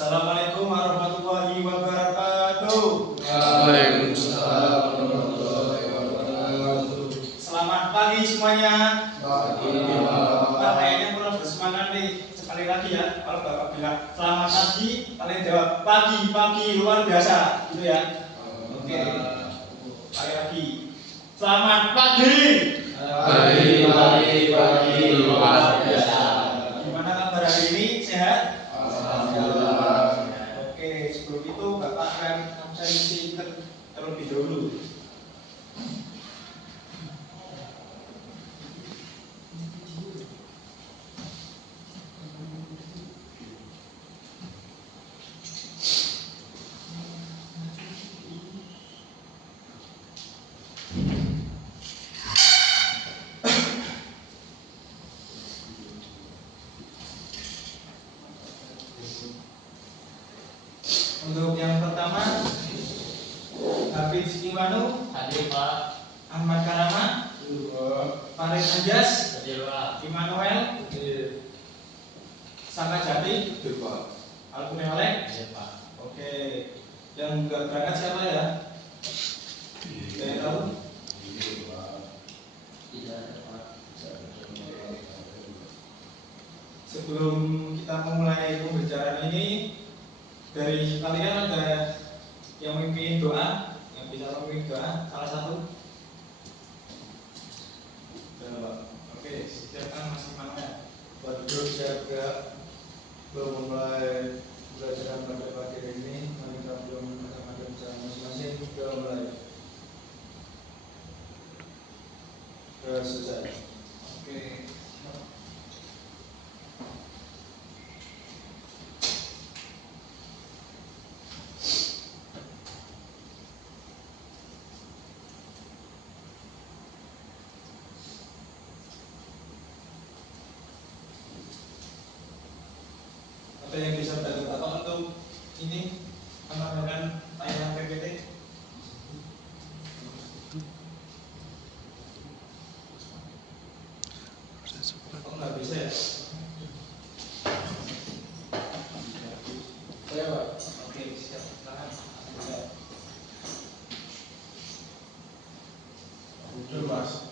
Assalamualaikum warahmatullahi wabarakatuh. Waalaikumsalam warahmatullahi wabarakatuh. Selamat pagi semuanya. Pagi. Pak, kayaknya kurang bersemangat nih. Sekali lagi ya, kalau Bapak bilang selamat pagi, kalian jawab pagi luar biasa, gitu ya. Oke. Sekali lagi. Selamat pagi. Pagi luar biasa. Gimana kabar hari ini? Sehat? Alhamdulillah. Oke, sebelum itu Bapak akan absensi terlebih dahulu. Untuk yang pertama, Hafiz Imanu, Hadir Pak. Ahmad Karama, Farid Anjas, Hadir Pak. Immanuel, Hadir. Sangka Jati, Alkune Oleh. Hadir Pak. Oke, yang nggak berangkat siapa ya? Saya tahu. Tidak ada Pak. Sebelum kita memulai pembicaraan ini, dari kalian ada yang memimpin doa, yang bisa memimpin doa, salah satu? Oke, silakan Mas Immanuel. Berjaga memulai pelajaran pada pagi ini, kita belum ada cara masing-masing kita mulai. Selesai. Oke. Ada yang bisa bantu Bapak untuk ini menambahkan tayangan PPT? Oh, nggak bisa ya? Saya Pak. Oke, siap. Tangan. Udah Mas.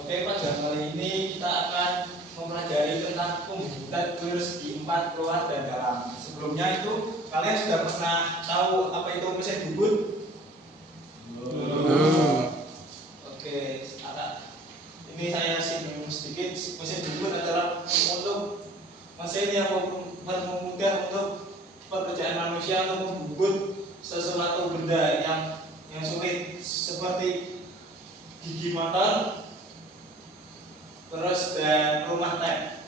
Oke, pada kali ini kita akan mempelajari tentang pembubutan segi 4 keluar dan dalam. Sebelumnya itu kalian sudah pernah tahu apa itu mesin bubut? Oke, ini saya singgung sedikit. Mesin bubut adalah untuk mesin yang mempermudah untuk pekerjaan manusia untuk membubut sesuatu benda yang sulit seperti gigi motor, terus dan rumah tank.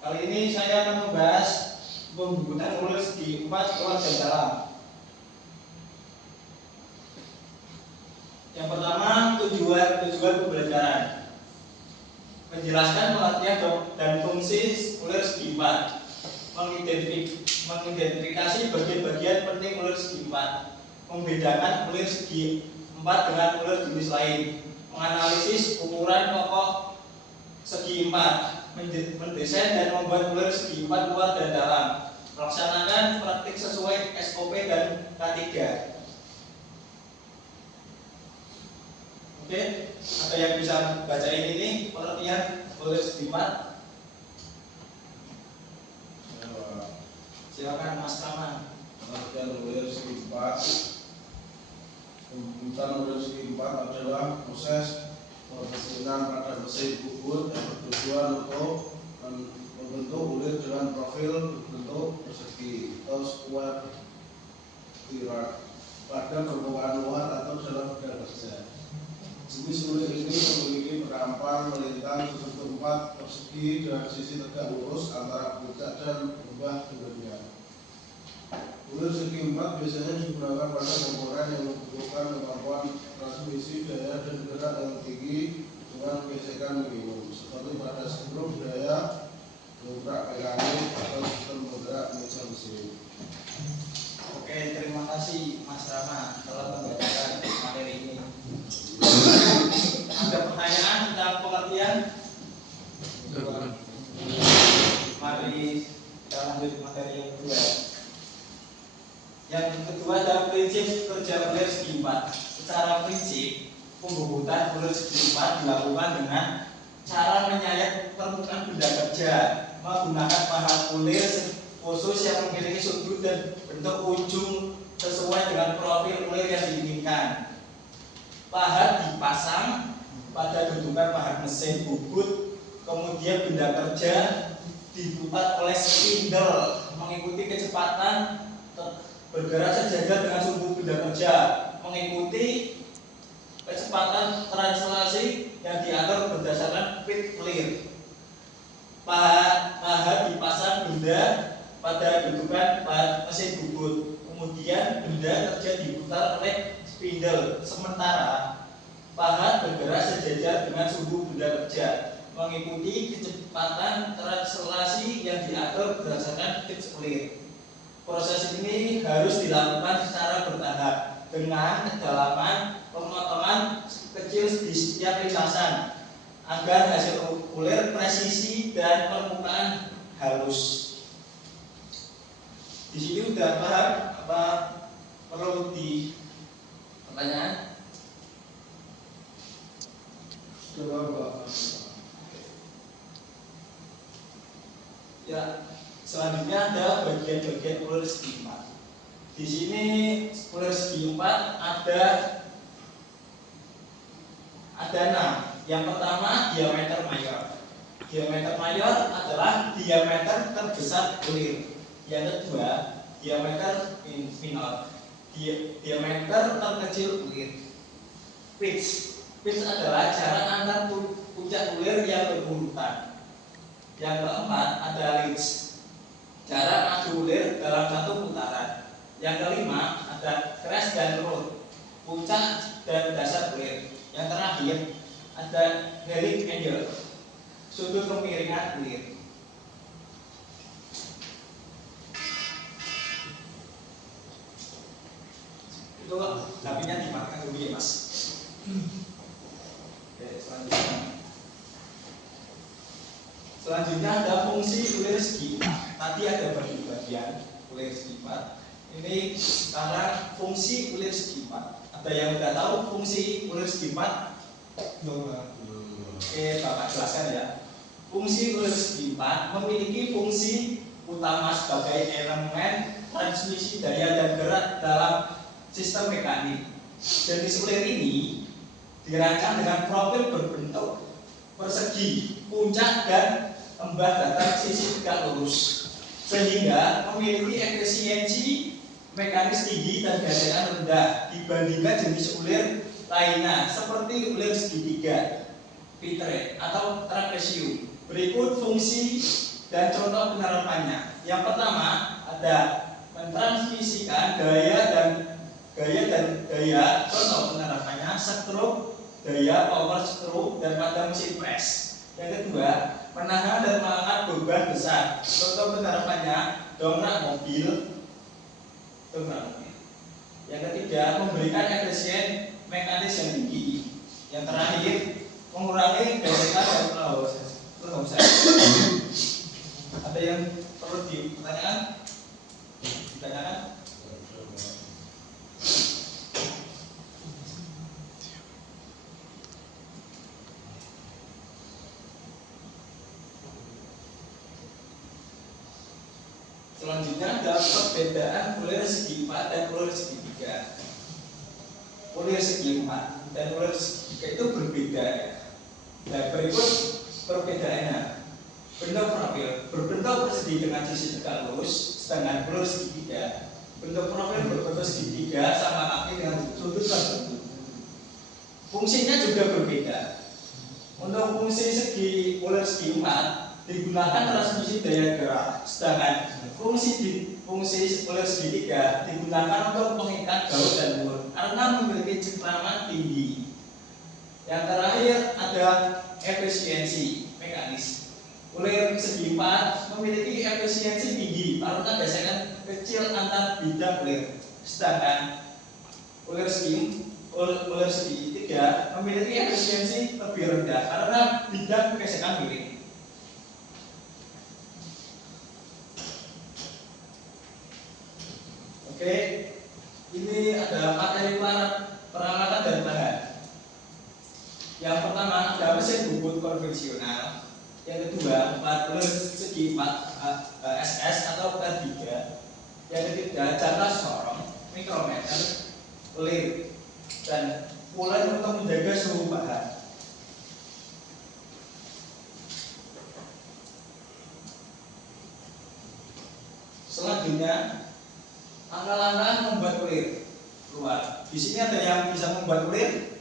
Kali ini saya akan membahas pembubutan ulur segi 4 luar dan dalam. Yang pertama, tujuan pembelajaran. Menjelaskan pengertian dan fungsi ulur segi 4. Mengidentifikasi bagian-bagian penting ulur segi 4. Membedakan ulur segi 4 dengan ulur jenis lain. Menganalisis ukuran pokok segi 4. Mendesain dan membuat ulur segi 4 luar dan dalam. Melaksanakan praktik sesuai SOP dan K3. Oke, ada yang bisa bacain ini pengertian ulur segi 4? Silakan Mas Taman. Pengertian ulur segi 4. Pembubutan ulur segi 4 adalah proses pemesinan pada mesin bubut yang bertujuan untuk membentuk ulir dengan profil berbentuk persegi atau square pada permukaan luar atau dalam benda kerja. Jenis ulir ini memiliki perampal melintang sebentuk 4 persegi dengan sisi tegak lurus antara puncak dan lembah dengannya. Ulir segi 4 biasanya digunakan pada komponen yang membutuhkan kemampuan transmisi daya dan gerak yang tinggi dengan gesekan minimum, seperti pada skrup daya, dongkrak mekanik, atau sistem penggerak meja mesin. Oke, terima kasih Mas Rama telah membacakan materi ini. kedua adalah prinsip kerja ulir segi 4. Secara prinsip, pembubutan ulir segi 4 dilakukan dengan cara menyayat permukaan benda kerja menggunakan pahat ulir khusus yang memiliki sudut dan bentuk ujung sesuai dengan profil ulir yang diinginkan. Pahat dipasang pada dudukan pahat mesin bubut, kemudian benda kerja diputar oleh spindle mengikuti kecepatan bergerak sejajar dengan sumbu benda kerja, mengikuti kecepatan translasi yang diatur berdasarkan pit ulir. Pahat dipasang benda pada dudukan pahat mesin bubut, kemudian benda kerja diputar oleh spindle, sementara pahat bergerak sejajar dengan sumbu benda kerja mengikuti kecepatan translasi yang diatur berdasarkan pitch ulir. Proses ini harus dilakukan secara bertahap dengan kedalaman pemotongan kecil di setiap lintasan agar hasil ulir presisi dan permukaan halus. Di sini udah paham apa perlu di pertanyaan? Ya, selanjutnya ada bagian-bagian ulir segi 4. Di sini ulir segi 4 ada 6. Yang pertama diameter mayor. Diameter mayor adalah diameter terbesar ulir. Yang kedua diameter minor. Diameter terkecil ulir. Pitch. Pitch adalah jarak antar puncak ulir yang berurutan. Yang keempat ada leads, jarak maju ulir dalam satu putaran. Yang kelima ada crest dan root, puncak dan dasar ulir. Yang terakhir ada helix angle, sudut kemiringan ulir. Itu tapinya dimakan dulu ya mas. Oke, selanjutnya ada fungsi ulir segi 4. Tadi ada bagian ulir segi 4. Ini sekarang fungsi ulir segi 4. Ada yang udah tahu fungsi ulir segi 4? Oke, Bapak jelaskan ya. Fungsi ulir segi 4 memiliki fungsi utama sebagai elemen transmisi daya dan gerak dalam sistem mekanik. Jenis ulir ini dirancang dengan profil berbentuk persegi, puncak dan embah datar sisi tegak lurus, sehingga memiliki efisiensi mekanis tinggi dan gesekan rendah dibandingkan jenis ulir lainnya seperti ulir segitiga, pitre atau trapesium. Berikut fungsi dan contoh penerapannya. Yang pertama ada mentransmisikan daya. Contoh penerapannya stroke, daya power stroke dan pada mesin press. Yang kedua, menahan dan mengangkat beban besar. Contoh penerapannya dongkrak mobil. Yang ketiga, memberikan efisien mekanis yang tinggi. Yang terakhir, mengurangi gesekan dan pelembabsan. Ada yang perlu ditanyakan? Selanjutnya ada perbedaan ulir segi 4 dan ulir segi 3. Ulir segi 4 dan ulir segi 3 itu berbeda. Dan berikut perbedaannya. Bentuk profil berbentuk persegi dengan sisi tegak lurus, sedangkan ulir segi 3 bentuk profil berbentuk segitiga sama kaki dengan sudut tertentu. Fungsinya juga berbeda. Untuk fungsi ulir segi 4 digunakan transmisi daya gerak, sedangkan fungsi ulir segi 3 digunakan untuk mengikat baut dan mur karena memiliki cengkraman tinggi. Yang terakhir ada efisiensi mekanis. Ulir segi 4 memiliki efisiensi tinggi karena gesekan kecil antar bidang ulir, sedangkan ulir segi 3 memiliki efisiensi lebih rendah karena bidang gesekan miring. Oke, Ini adalah materi peralatan dan bahan. Yang pertama ada mesin bubut konvensional. Yang kedua ulir segi 4 SS atau per 3. Yang ketiga jangka sorong mikrometer ulir dan pulen untuk menjaga suhu bahan. Selanjutnya langkah-langkah membuat ulir keluar. Di sini ada yang bisa membuat ulir.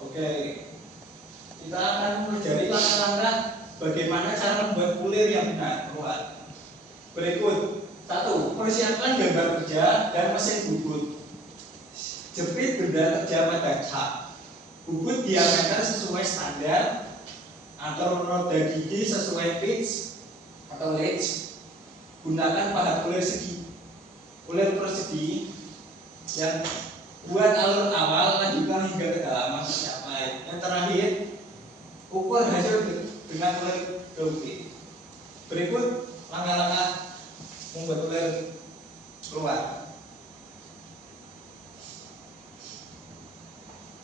Oke, kita akan mempelajari langkah-langkah bagaimana cara membuat ulir yang benar keluar. Berikut: 1. Persiapkan gambar kerja dan mesin bubut. Jepit benda kerja pada cat. Bubut diameter sesuai standar atau roda gigi sesuai pitch atau ledge. Gunakan pahat ulir persegi yang buat alur awal, lanjutkan hingga kedalaman tercapai. Yang terakhir, ukur hasil dengan ulir double. Berikut langkah-langkah membuat ulir keluar.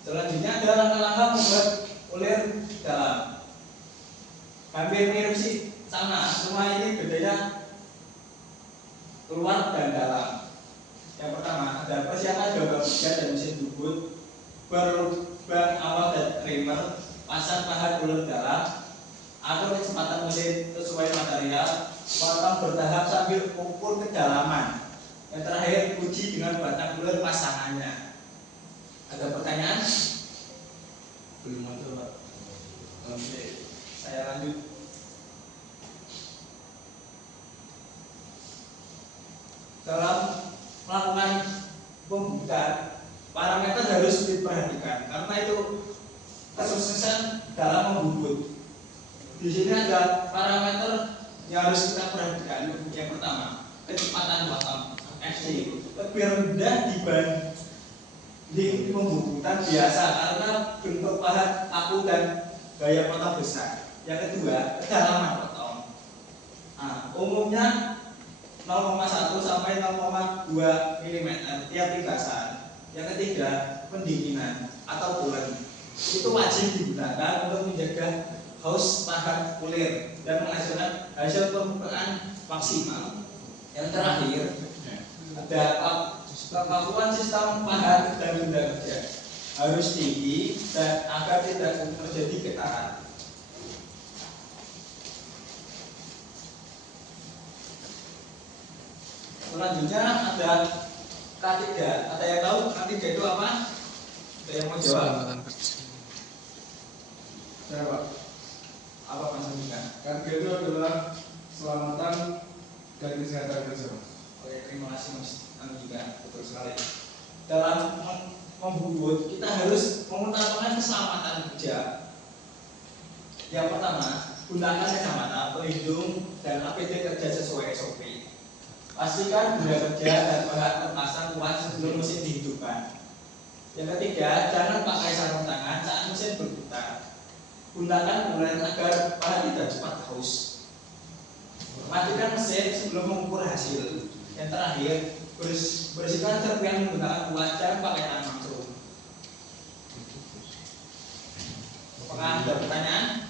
Selanjutnya ada langkah-langkah membuat ulir dalam. Hampir mirip sih, sama. Semua ini bedanya keluar dan dalam. Yang pertama ada persiapan gambar kerja dan mesin bubut, berlubang awal dan primer, pasang pahat ulir dalam, atur kecepatan mesin sesuai material, potong bertahap sambil ukur kedalaman. Yang terakhir uji dengan batang ulir pasangannya. Ada pertanyaan? Belum ada, Pak. Oke, saya lanjut. Dalam melakukan pembuatan, parameter harus diperhatikan karena itu kesuksesan dalam membubut. Di sini ada parameter yang harus kita perhatikan. Yang pertama, kecepatan potong FC lebih rendah dibanding pembubutan biasa karena bentuk pahat kaku dan gaya potong besar. Yang kedua, kedalaman potong. Nah, umumnya 0,1 sampai 0,2 mm tiap lintasan. Yang ketiga, pendinginan atau bulan itu wajib digunakan untuk menjaga haus pahat ulir dan menghasilkan hasil pembukaan maksimal. Yang terakhir, ada kemampuan sistem pahat dan benda kerja harus tinggi dan agar tidak terjadi getaran. Selanjutnya ada K3. Ada yang tahu K3 itu apa? Ada yang mau jawab? Saya, Pak. Apa Mas Andika? K3 itu adalah keselamatan dan kesehatan kerja. Oke, terima kasih Mas Andika. Betul sekali. Dalam membubut kita harus mengutamakan keselamatan kerja. Yang pertama, gunakan kacamata pelindung dan APD kerja sesuai SOP. Pastikan benda kerja dan bahan terpasang kuat sebelum mesin dihidupkan. Yang ketiga, jangan pakai sarung tangan saat mesin berputar. Gunakan bulan agar bahan tidak cepat haus. Matikan mesin sebelum mengukur hasil. Yang terakhir, bersihkan serpihan menggunakan kuas, jangan pakai tangan langsung. Apakah ada pertanyaan?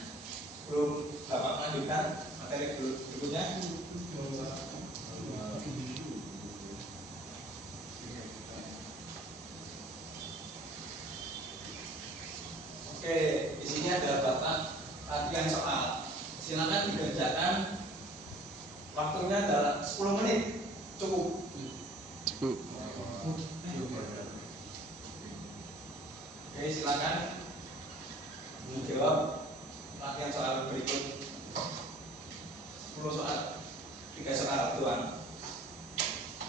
Belum Bapak lanjutkan materi berikutnya? Oke, di sini ada Bapak latihan soal. Silakan dikerjakan. Waktunya adalah 10 menit. Cukup. Oke, silakan menjawab latihan soal berikut. 10 soal. 3 soal doang.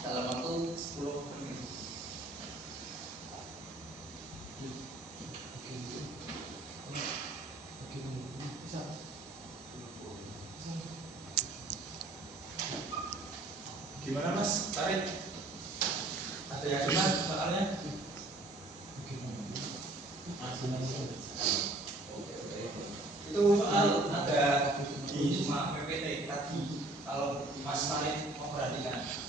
Dalam waktu 10 menit. Gimana Mas? Tarik. Ada yang gimana soalnya? Itu soal ada di semua PPT tadi. Kalau Mas Tarik mau perhatikan.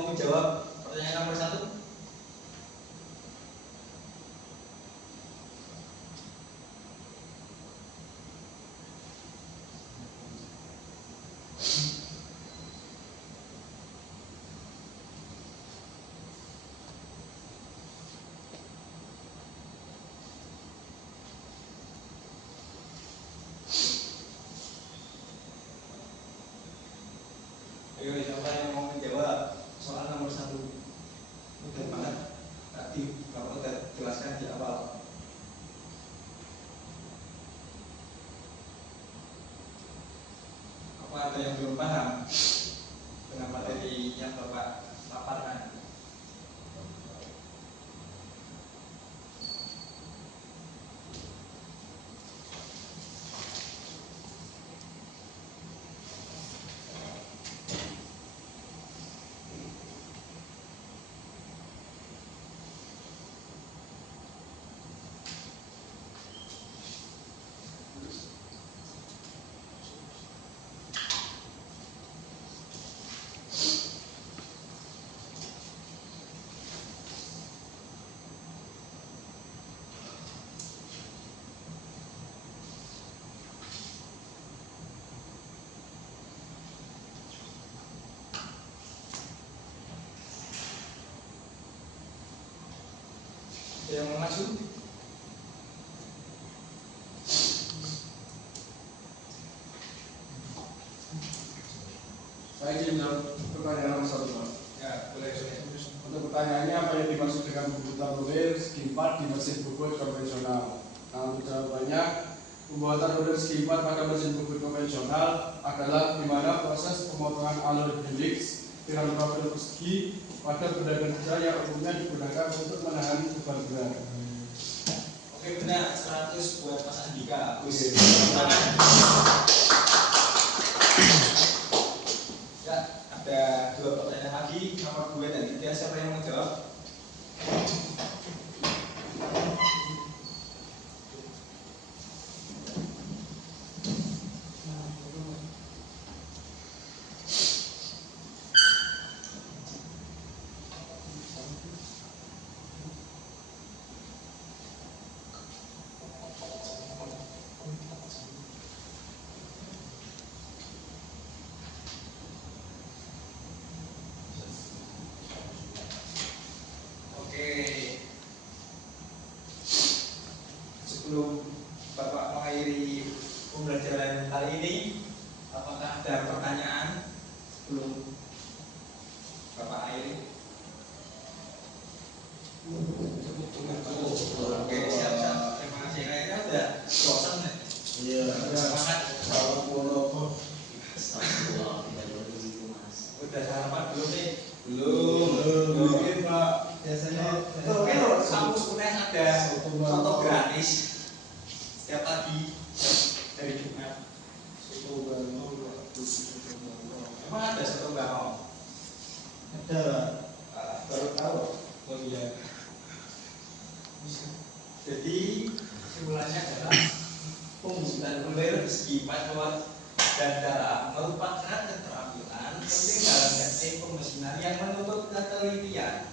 mau menjawab pertanyaan nomor 1? Ayo, siapa yang mau menjawab soal nomor 1? Mudah banget. Tadi Bapak udah jelaskan di awal. Apa ada yang belum paham dengan materi yang Bapak paparkan? Yang mau masuk? Saya ingin menjawab pertanyaan nomor 1, Pak. Ya, boleh. Untuk pertanyaannya, apa yang dimaksud dengan buku tabulir segi 4 di mesin buku konvensional? Nah, untuk jawabannya, pembuatan tabulir segi 4 pada mesin buku konvensional adalah di mana proses pemotongan alur helix dengan profil persegi pada benda kerja yang umumnya digunakan untuk menahan beban berat. Oke, benar. 100 buat Mas Andika. Oke. Tangan. Ya, ada 2 pertanyaan lagi, nomor 2 dan 3. Siapa yang mau jawab? Oke. Sebelum Bapak mengakhiri pembelajaran kali ini, apakah ada pertanyaan sebelum Bapak akhiri? Oke, siap-siap. Terima kasih. Kayaknya udah bosan nih. Iya. Udah semangat. Kalau mono Udah sarapan belum nih? belum. Mungkin Pak. Biasanya Mungkin loh, kampus UNES ada soto gratis setiap pagi dari Jumat. Emang ada soto bangau? ada Baru tahu. Oh iya. Jadi simulasinya adalah pembusutan kulir segi 4 luar dan dalam merupakan keterampilan penting dalam teknik pemesinan yang menuntut ketelitian,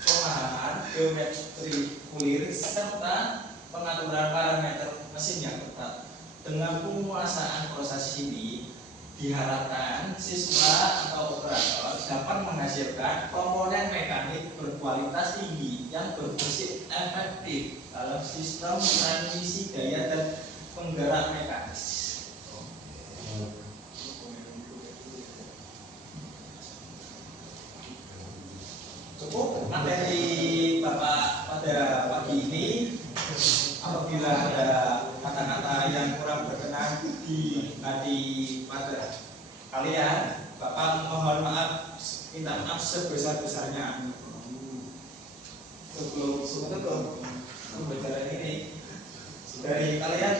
pemahaman geometri kulir serta pengaturan parameter mesin yang ketat. Dengan penguasaan proses ini diharapkan siswa atau operator dapat menghasilkan komponen mekanik berkualitas tinggi yang berfungsi efektif dalam sistem transmisi daya dan penggerak mekanis. Cukup materi Bapak pada pagi ini. Apabila ada kata-kata yang kurang berkenan di hati pada kalian, Bapak mohon maaf, minta maaf sebesar-besarnya. Sebelum menutup pembelajaran ini, dari kalian,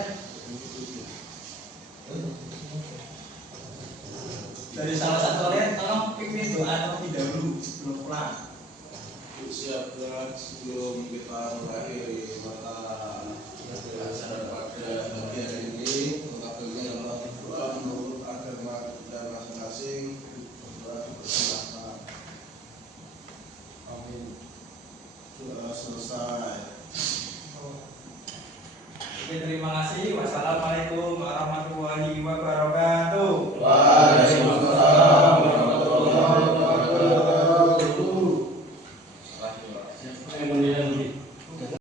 dari salah satu kalian, tolong pimpin doa terlebih dahulu sebelum pulang. siap berat sebelum kita mengakhiri mata pelajaran pada bagian ini. Notabene adalah doa menurut agama dan masing-masing berdoa bersama. Oke, terima kasih. Wassalamualaikum warahmatullahi wabarakatuh. Wah.